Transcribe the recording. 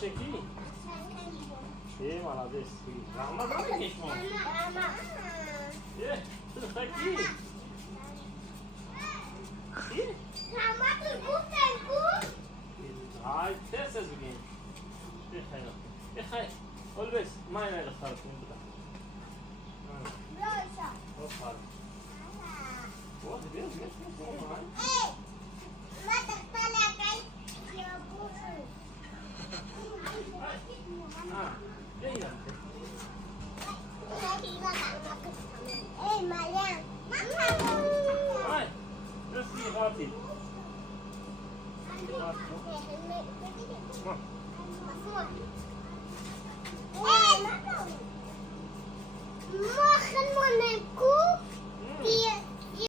çekeyim. İyi молодец. Ramazan mı geçti o? Şunu takayım. İyi. Hay, ters es begehen. Ich hay. Always, meine Eltern sind da. Was hat? Was ist das? Ah.